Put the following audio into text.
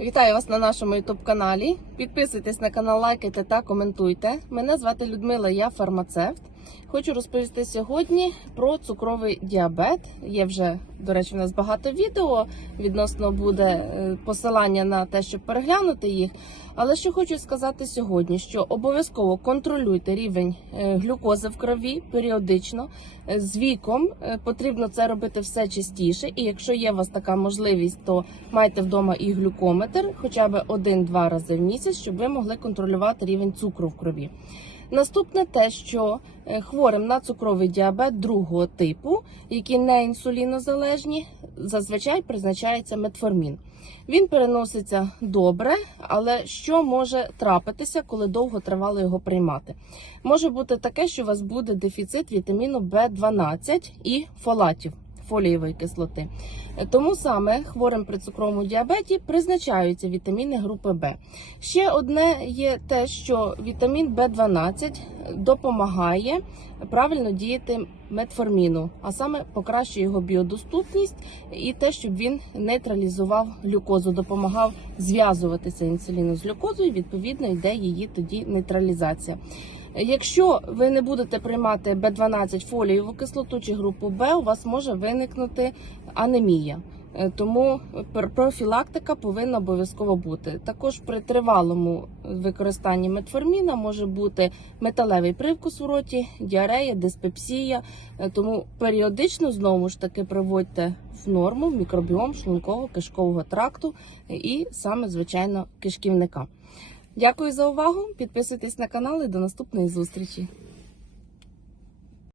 Вітаю вас на нашому youtube каналі. Підписуйтесь на канал, лайкайте та коментуйте. Мене звати Людмила, я фармацевт. Хочу розповісти сьогодні про цукровий діабет. Є вже, до речі, в нас багато відео. Відносно буде е, посилання на те, щоб переглянути їх. Але що хочу сказати сьогодні, що обов'язково контролюйте рівень е, глюкози в крові періодично. Е, З віком потрібно це робити все частіше. І якщо є у вас така можливість, то майте вдома і глюкометр хоча б один-два рази в місяць, щоб ви могли контролювати рівень цукру в крові. Наступне те, що е, хворим на цукровий діабет другого типу, які не інсулінозалежні, зазвичай призначається метформін. Він переноситься добре, але що може трапитися, коли довго тривало його приймати? Може бути таке, що у вас буде дефіцит вітаміну В12 і фолатів. Фолієвої кислоти. Е, Тому саме хворим при цукровому діабеті призначаються вітаміни групи Б. Ще одне є те, що вітамін В12 допомагає правильно діяти метформіну, а саме покращує його біодоступність і те, щоб він нейтралізував глюкозу, допомагав зв'язуватися інсуліну з глюкозою. Відповідно, йде її тоді нейтралізація. Якщо ви не будете приймати Б12 фолієву кислоту чи групу Б, у вас може виникнути анемія. Е, Тому профілактика повинна обов'язково бути. Також при тривалому використанні метформіна може бути металевий привкус у роті, діарея, диспепсія. Е, Тому періодично знову ж таки приводьте в норму мікробіом шлунково кишкового тракту і саме звичайно кишківника. Дякую за увагу. Підписуйтесь на канал і до наступної зустрічі.